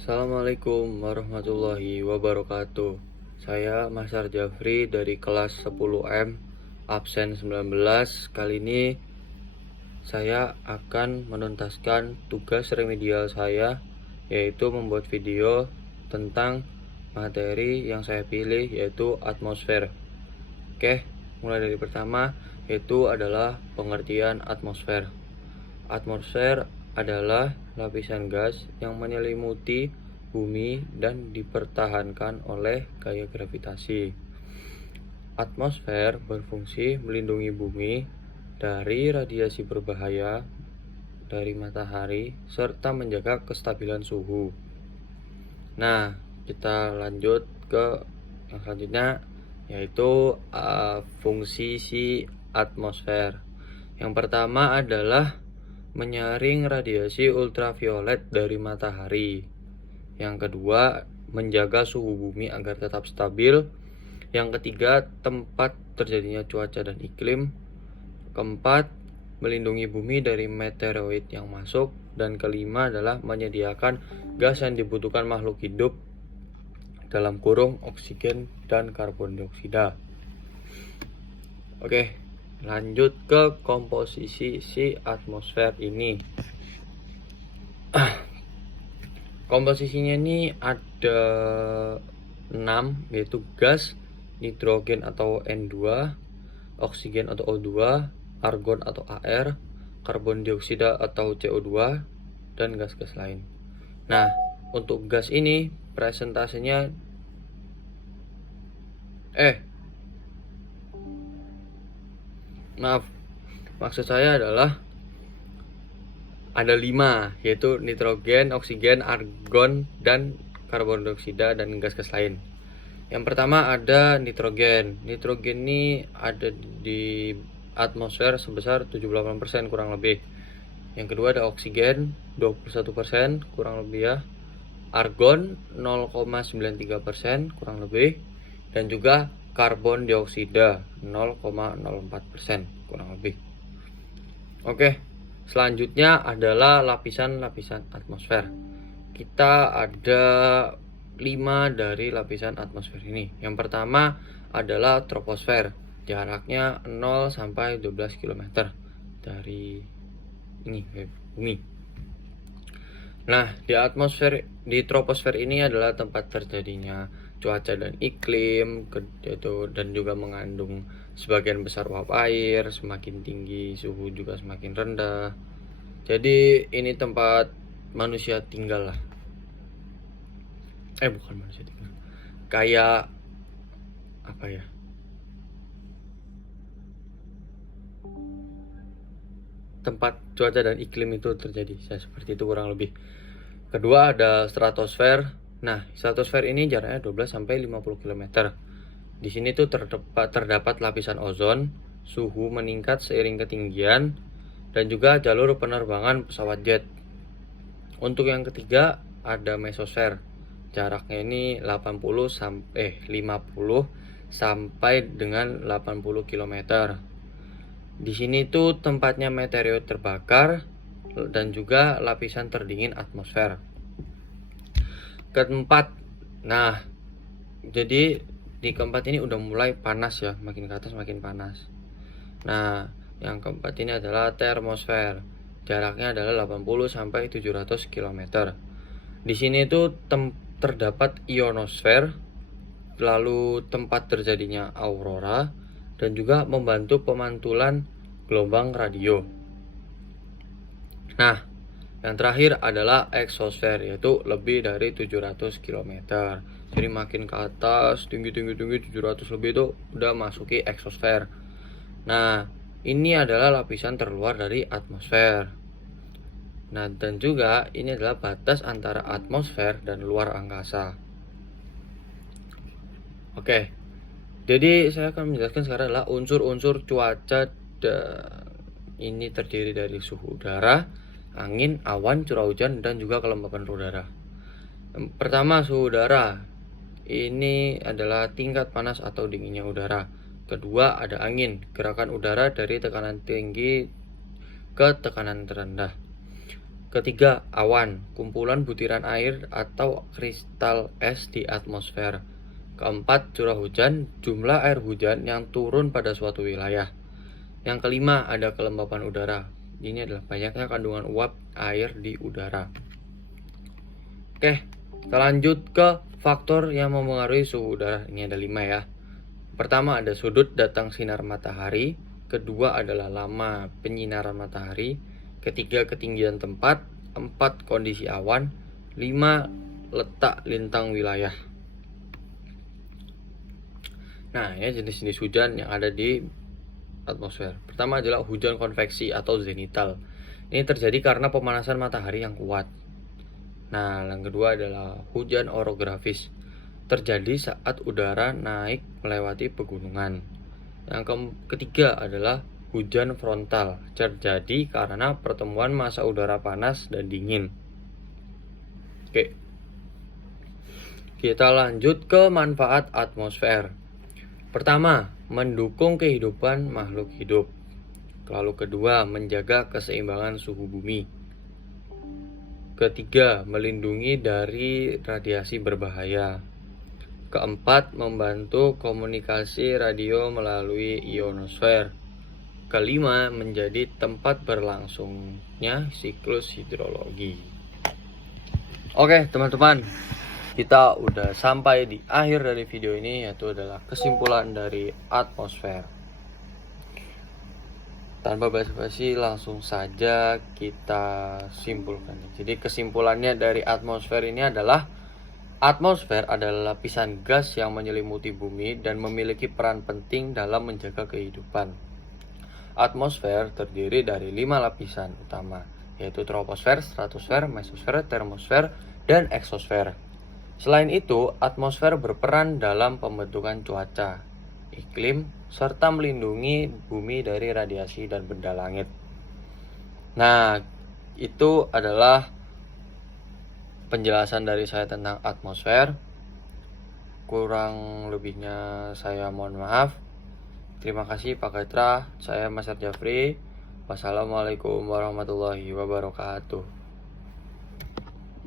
Assalamualaikum warahmatullahi wabarakatuh. Saya Masar Jafri dari kelas 10M absen 19. Kali ini saya akan menuntaskan tugas remedial saya, yaitu membuat video tentang materi yang saya pilih, yaitu atmosfer. Oke, mulai dari pertama, yaitu adalah pengertian atmosfer. Atmosfer adalah lapisan gas yang menyelimuti bumi dan dipertahankan oleh gaya gravitasi. Atmosfer berfungsi melindungi bumi dari radiasi berbahaya dari matahari serta menjaga kestabilan suhu. Nah, kita lanjut ke yang selanjutnya, yaitu fungsi si atmosfer. Yang pertama adalah menyaring radiasi ultraviolet dari matahari. Yang kedua, menjaga suhu bumi agar tetap stabil. Yang ketiga, tempat terjadinya cuaca dan iklim. Keempat, melindungi bumi dari meteoroid yang masuk. Dan kelima adalah menyediakan gas yang dibutuhkan makhluk hidup, dalam kurung oksigen dan karbon dioksida. Oke, lanjut ke komposisi si atmosfer ini. Komposisinya ini ada 6, yaitu gas, nitrogen atau N2, oksigen atau O2, argon atau AR, karbon dioksida atau CO2, dan gas-gas lain. Nah, untuk gas ini presentasenya maksud saya adalah ada 5, yaitu nitrogen, oksigen, argon, dan karbon dioksida, dan gas-gas lain. Yang pertama ada nitrogen. Nitrogen ini ada di atmosfer sebesar 78% kurang lebih. Yang kedua ada oksigen 21% kurang lebih ya. Argon 0,93% kurang lebih, dan juga karbon dioksida 0,04% kurang lebih. Oke. Selanjutnya adalah lapisan-lapisan atmosfer. Kita ada 5 dari lapisan atmosfer ini. Yang pertama adalah troposfer. Jaraknya 0 sampai 12 km dari bumi. Nah, di troposfer ini adalah tempat terjadinya cuaca dan iklim, dan juga mengandung sebagian besar uap air. Semakin tinggi suhu juga semakin rendah. Jadi ini tempat manusia tinggal lah. Bukan manusia tinggal. Kayak apa ya? Tempat cuaca dan iklim itu terjadi. Seperti itu kurang lebih. Kedua ada stratosfer. Nah, stratosfer ini jaraknya 12 sampai 50 km. Di sini tuh terdapat lapisan ozon, suhu meningkat seiring ketinggian, dan juga jalur penerbangan pesawat jet. Untuk yang ketiga ada mesosfer. Jaraknya ini 50 sampai dengan 80 km. Di sini tuh tempatnya meteoroid terbakar dan juga lapisan terdingin atmosfer. Keempat, nah jadi di keempat ini udah mulai panas ya, makin ke atas makin panas. Nah, yang keempat ini adalah termosfer. Jaraknya adalah 80 sampai 700 km. Di sini itu terdapat ionosfer, lalu tempat terjadinya aurora, dan juga membantu pemantulan gelombang radio. Nah, yang terakhir adalah eksosfer, yaitu lebih dari 700 km. Jadi makin ke atas, tinggi 700 lebih itu udah masuki eksosfer. Nah, ini adalah lapisan terluar dari atmosfer. Nah, dan juga ini adalah batas antara atmosfer dan luar angkasa. Oke. Jadi saya akan menjelaskan sekarang adalah unsur-unsur cuaca. Ini terdiri dari suhu udara, angin, awan, curah hujan, dan juga kelembapan udara. Pertama, suhu udara. Ini adalah tingkat panas atau dinginnya udara. Kedua, ada angin, gerakan udara dari tekanan tinggi ke tekanan terendah. Ketiga, awan, kumpulan butiran air atau kristal es di atmosfer. Keempat, curah hujan, jumlah air hujan yang turun pada suatu wilayah. Yang kelima, ada kelembapan udara. Ini adalah banyaknya kandungan uap air di udara. Oke, kita lanjut ke faktor yang mempengaruhi suhu udara. Ini ada 5 ya. Pertama ada sudut datang sinar matahari. Kedua adalah lama penyinaran matahari. Ketiga ketinggian tempat. 4 kondisi awan. 5 letak lintang wilayah. Nah, ini jenis-jenis hujan yang ada di atmosfer. Pertama adalah hujan konveksi atau zenital. Ini terjadi karena pemanasan matahari yang kuat. Nah, yang kedua adalah hujan orografis. Terjadi saat udara naik melewati pegunungan. Yang ketiga adalah hujan frontal. Terjadi karena pertemuan massa udara panas dan dingin. Oke. Kita lanjut ke manfaat atmosfer. Pertama, mendukung kehidupan makhluk hidup. Lalu kedua, menjaga keseimbangan suhu bumi. Ketiga, melindungi dari radiasi berbahaya. Keempat, membantu komunikasi radio melalui ionosfer. Kelima, menjadi tempat berlangsungnya siklus hidrologi. Oke, teman-teman. Kita udah sampai di akhir dari video ini, yaitu adalah kesimpulan dari atmosfer. Tanpa basa-basi langsung saja kita simpulkan. Jadi kesimpulannya dari atmosfer ini adalah atmosfer adalah lapisan gas yang menyelimuti bumi dan memiliki peran penting dalam menjaga kehidupan. Atmosfer terdiri dari 5 lapisan utama, yaitu troposfer, stratosfer, mesosfer, termosfer, dan eksosfer. Selain itu, atmosfer berperan dalam pembentukan cuaca, iklim, serta melindungi bumi dari radiasi dan benda langit. Nah, itu adalah penjelasan dari saya tentang atmosfer. Kurang lebihnya saya mohon maaf. Terima kasih Pak Ketra. Saya Mas Jafri. Wassalamualaikum warahmatullahi wabarakatuh.